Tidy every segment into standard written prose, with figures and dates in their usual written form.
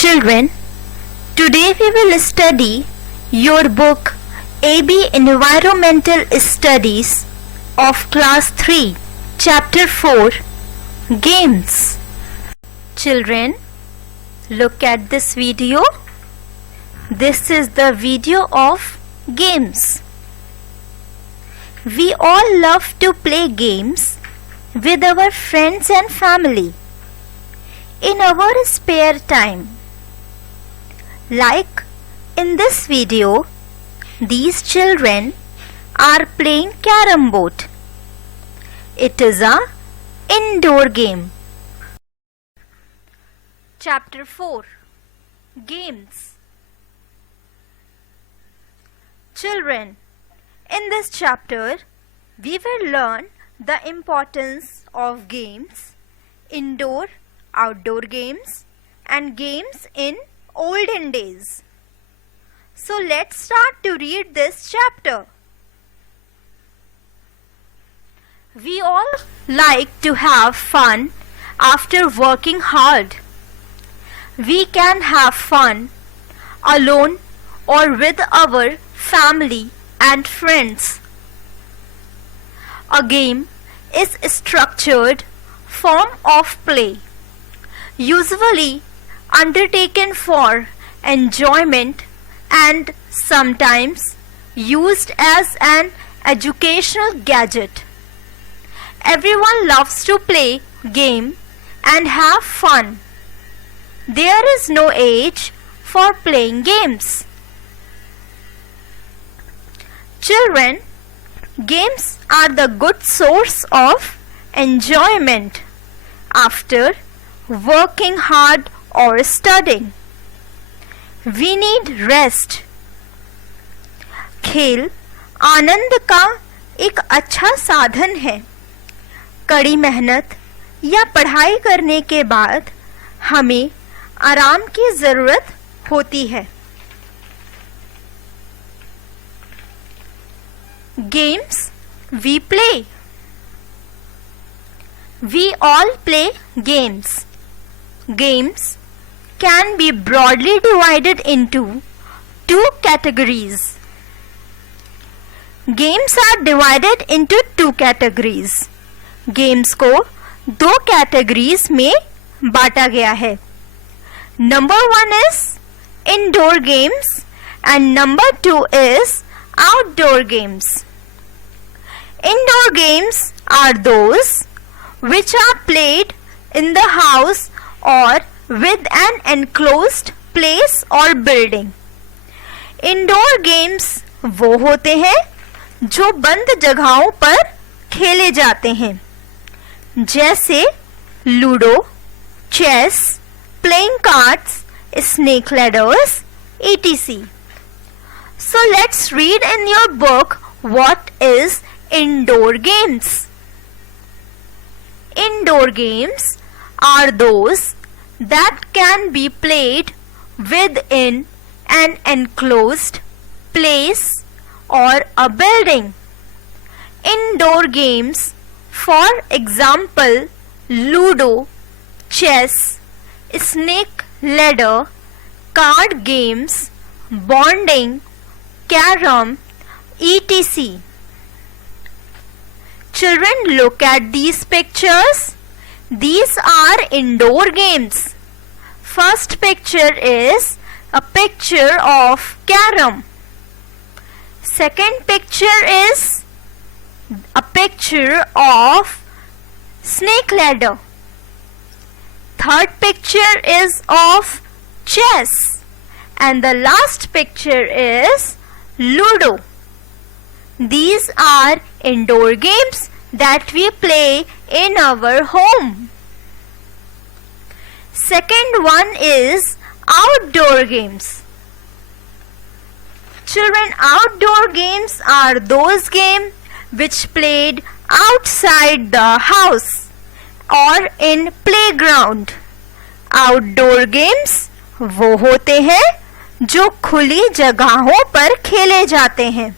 Children, today we will study your book AB Environmental Studies of Class 3, Chapter 4, Games. Children, look at this video. This is the video of games. We all love to play games with our friends and family in our spare time. Like in this video, these children are playing Carrom board. It is a indoor game. Chapter 4, Games. Children, in this chapter, we will learn the importance of games, indoor, outdoor games, and games in olden days. So let's start to read this chapter. We all like to have fun after working hard. We can have fun alone or with our family and friends. A game is a structured form of play, usually undertaken for enjoyment and sometimes used as an educational gadget. Everyone loves to play game and have fun. There is no age for playing games. Children, games are the good source of enjoyment after working hard or studying. We need rest. खेल आनंद का एक अच्छा साधन है. कड़ी मेहनत या पढ़ाई करने के बाद हमें आराम की जरूरत होती है. Games we play. We all play games. Games can be broadly divided into two categories. Games are divided into two categories. Games को दो categories में बांटा गया है. Number 1 is indoor games and number 2 is outdoor games. Indoor games are those which are played in the house or with an enclosed place or building. Indoor games वो होते हैं जो बंद जगहों पर खेले जाते हैं, जैसे ludo, chess, playing cards, snake ladders, etc. So let's read in your book what is indoor games. Indoor games are those that can be played within an enclosed place or a building. Indoor games, for example, Ludo, chess, snake ladder, card games, bonding, Carrom, etc. Children, look at these pictures. These are indoor games. First picture is a picture of Carrom. Second picture is a picture of snake ladder. Third picture is of chess. And the last picture is Ludo. These are indoor games that we play in our home. Second one is outdoor games. Children, outdoor games are those games which played outside the house or in playground. Outdoor games वो होते हैं जो खुली जगहों पर खेले जाते हैं,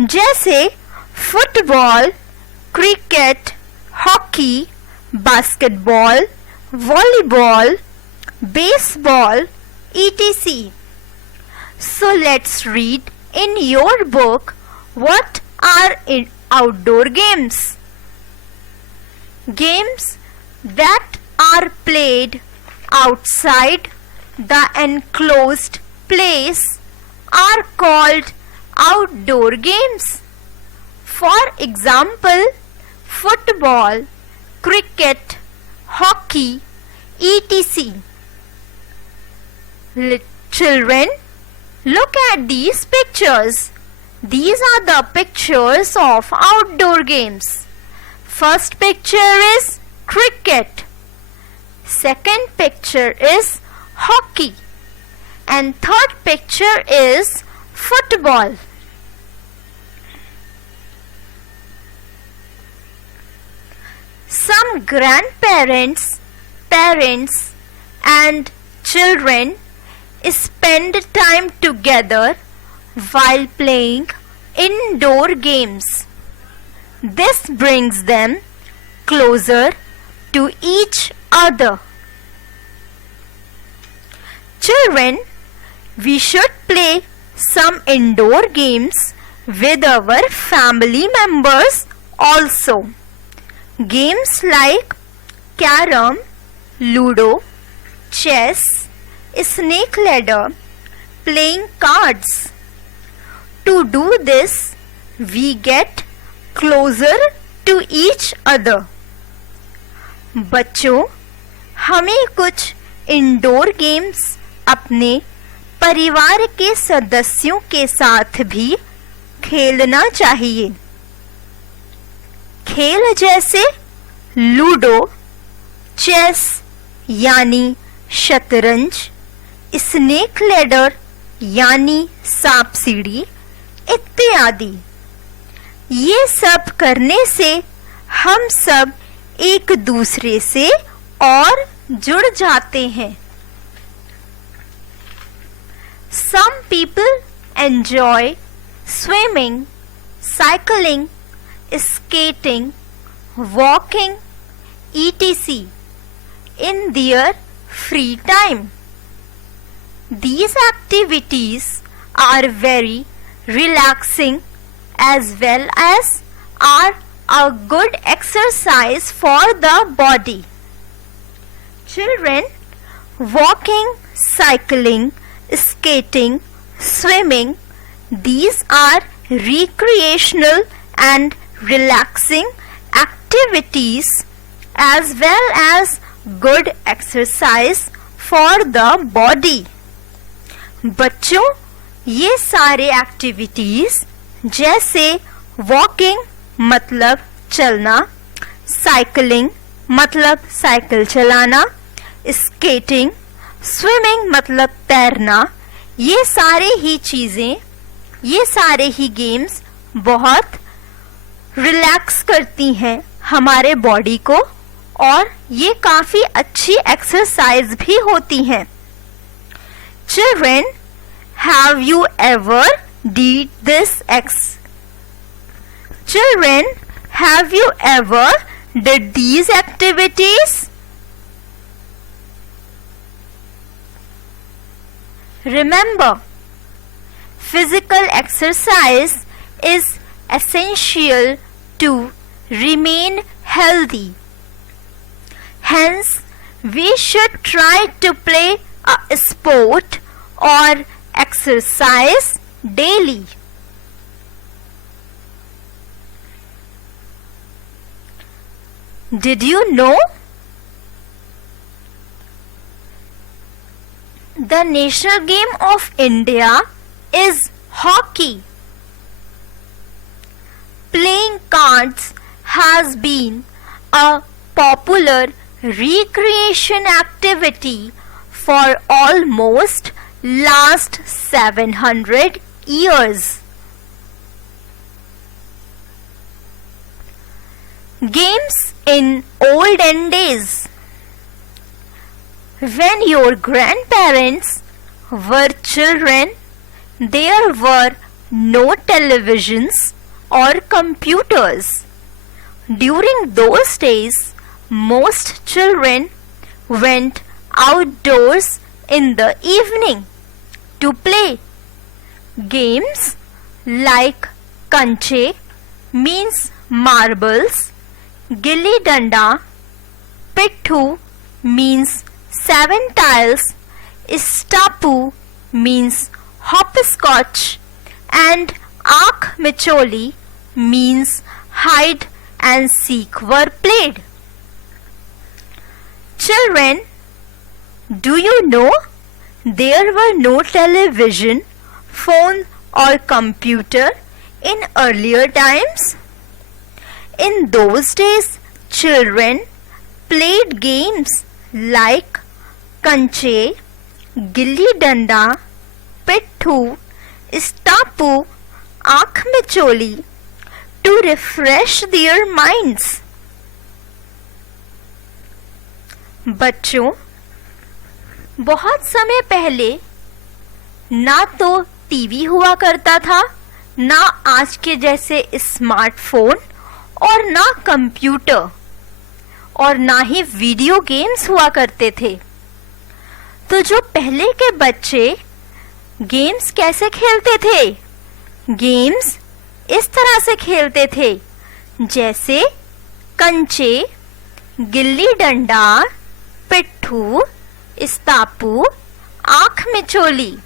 जैसे football, cricket, hockey, basketball, volleyball, baseball, etc. So let's read in your book what are outdoor games. Games that are played outside the enclosed place are called outdoor games. For example, football, cricket, hockey, etc. Children, look at these pictures. These are the pictures of outdoor games. First picture is cricket. Second picture is hockey. And third picture is football. Some grandparents, parents and children spend time together while playing indoor games. This brings them closer to each other. Children, we should play some indoor games with our family members also. Games like carom, ludo, chess, snake ladder, playing cards. To do this, we get closer to each other. बच्चों, हमें कुछ indoor games अपने परिवार के सदस्यों के साथ भी खेलना चाहिए. खेल जैसे लूडो, चेस यानी शतरंज, स्नेक लैडर यानी सांप सीढ़ी इत्यादि. ये सब करने से हम सब एक दूसरे से और जुड़ जाते हैं. Some people enjoy swimming, cycling, skating, walking, etc. in their free time. These activities are very relaxing as well as are a good exercise for the body. Children, walking, cycling, skating, swimming, these are recreational and relaxing activities as well as good exercise for the body. बच्चों, ये सारे activities जैसे walking मतलब चलना, cycling मतलब cycle चलाना, skating, swimming मतलब तैरना, ये सारे ही चीजें, ये सारे ही गेम्स बहुत रिलैक्स करती हैं हमारे बॉडी को और ये काफी अच्छी एक्सरसाइज भी होती हैं. Children, have you ever did this Children, have you ever did these activities? Remember, physical exercise is essential to remain healthy. Hence, we should try to play a sport or exercise daily. Did you know the national game of India is hockey? Playing cards has been a popular recreation activity for almost last 700 years. Games in olden days. When your grandparents were children, there were no televisions or computers. During those days, most children went outdoors in the evening to play. Games like Kanche means marbles, Gilli Danda, Pittu means 7 tiles, Istapu means hopscotch, and Aankh Micholi means hide and seek were played. Children, do you know there were no television, phone or computer in earlier times? In those days, children played games like Kanche, Gilli Danda, Pittu, Istapu, Aankh Micholi to refresh their minds. बच्चों, बहुत समय पहले ना तो TV हुआ करता था, ना आज के जैसे स्मार्टफोन और ना कंप्यूटर और ना ही वीडियो गेम्स हुआ करते थे। तो जो पहले के बच्चे गेम्स कैसे खेलते थे? गेम्स इस तरह से खेलते थे जैसे कंचे, गिल्ली डंडा, पिट्ठू, इस्तापू, आंख मिचोली।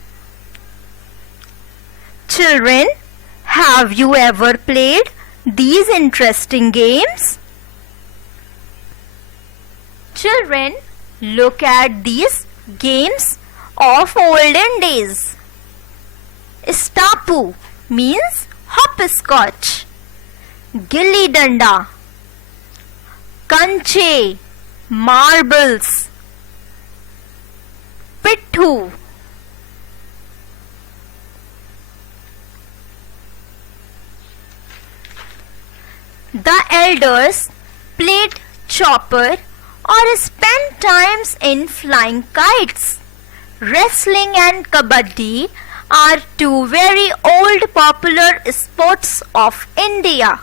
Children, have you ever played these interesting games? Children, look at these games of olden days. Istapu means hopscotch. Gilli danda, Kanche, marbles. Pittu, the elders played chopper or spent times in flying kites. Wrestling and kabaddi are two very old popular sports of India.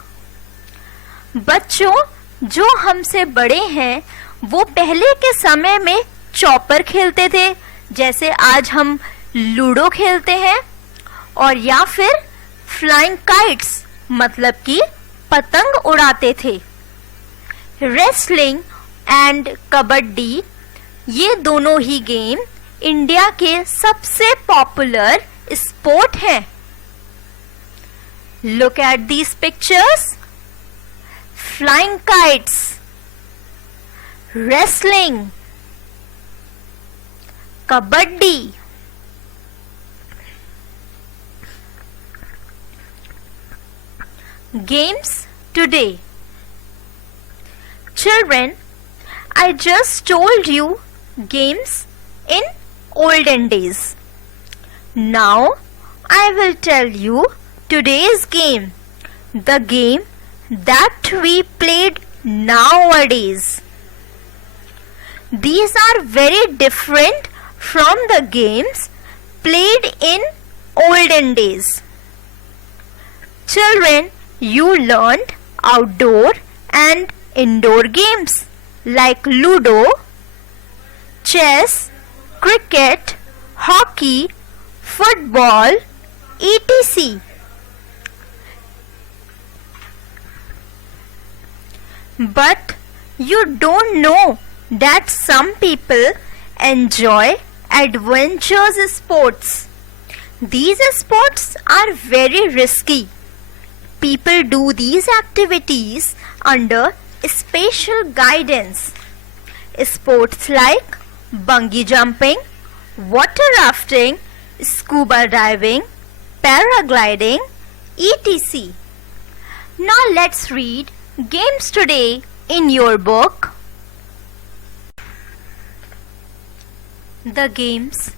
बच्चों, जो हमसे बड़े हैं वो पहले के समय में चॉपर खेलते थे, जैसे आज हम लूडो खेलते हैं, और या फिर फ्लाइंग काइट्स मतलब कि पतंग उड़ाते थे। रेसलिंग एंड कबड्डी ये दोनों ही गेम इंडिया के सबसे पॉपुलर स्पोर्ट हैं। Look at these pictures. Flying kites, wrestling, kabaddi. Games today. Children, I just told you games in olden days. Now I will tell you today's game, the game that we played nowadays. These are very different from the games played in olden days. Children, you learned outdoor and indoor games like Ludo, chess, cricket, hockey, football, etc. But you don't know that some people enjoy adventurous sports. These sports are very risky. People do these activities under special guidance. Sports like bungee jumping, water rafting, scuba diving, paragliding, etc. Now let's read games today in your book. The games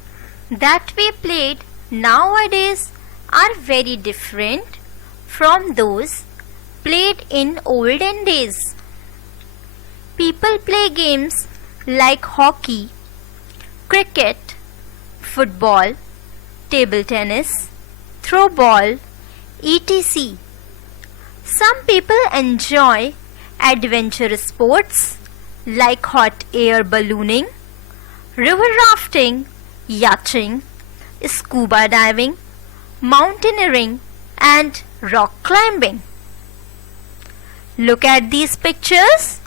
that we played nowadays are very different from those played in olden days. People play games like hockey, cricket, football, table tennis, throw ball, etc. Some people enjoy adventurous sports like hot air ballooning, river rafting, yachting, scuba diving, mountaineering and rock climbing. Look at these pictures.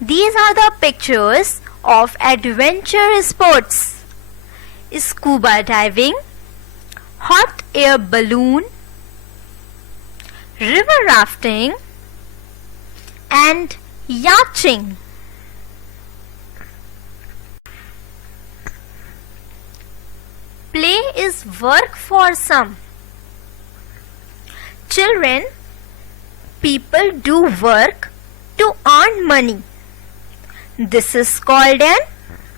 These are the pictures of adventure sports. Scuba diving, hot air balloon, river rafting and yachting. Play is work for some. Children, people do work to earn money. This is called an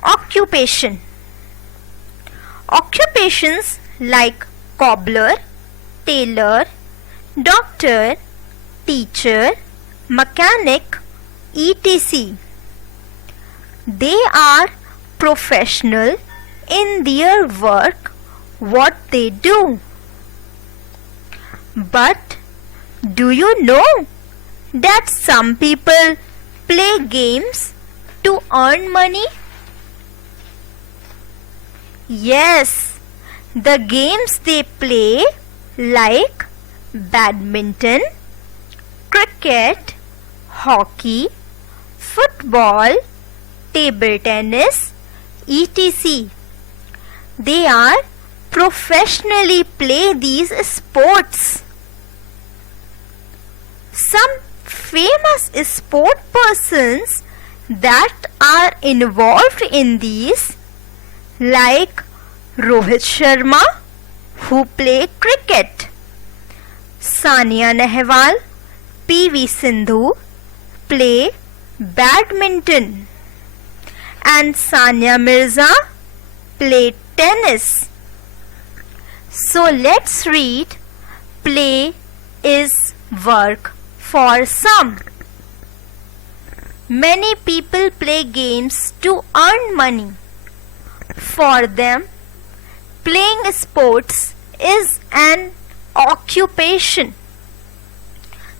occupation. Occupations like cobbler, tailor, doctor, teacher, mechanic, etc. They are professional in their work, what they do. But do you know that some people play games to earn money? Yes, the games they play like badminton, cricket, hockey, football, table tennis, etc. They are professionally play these sports. Some famous sport persons that are involved in these like Rohit Sharma who play cricket, Sania Nehwal, PV Sindhu play badminton and Sania Mirza play tennis. So let's read play is work for some. Many people play games to earn money. For them, playing sports is an occupation.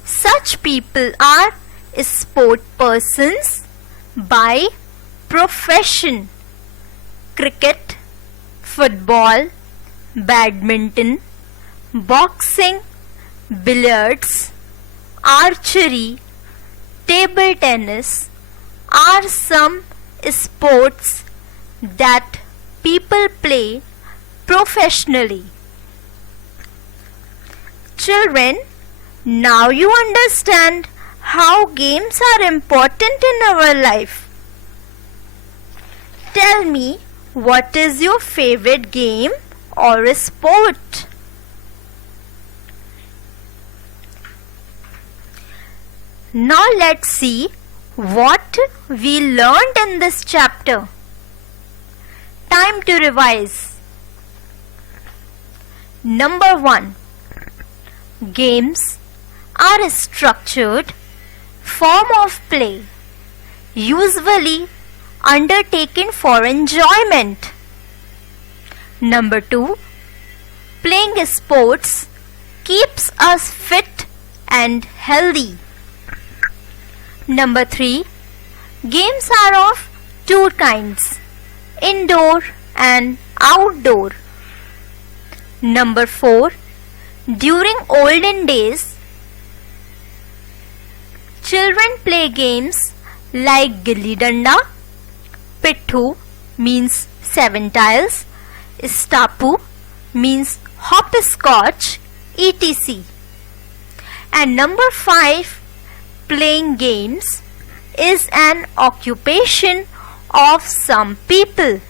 Such people are sport persons by profession. Cricket, football, badminton, boxing, billiards, archery, table tennis are some sports that people play professionally. Children, now you understand how games are important in our life. Tell me, what is your favorite game or sport? Now let's see what we learned in this chapter. Time to revise. Number 1. Games are a structured form of play, usually undertaken for enjoyment. Number 2. Playing sports keeps us fit and healthy. Number 3. Games are of two kinds, indoor and outdoor. Number 4. During olden days, children play games like gilli danda, pittu means 7 tiles, stapu means hopscotch, etc. And number 5, playing games is an occupation of some people.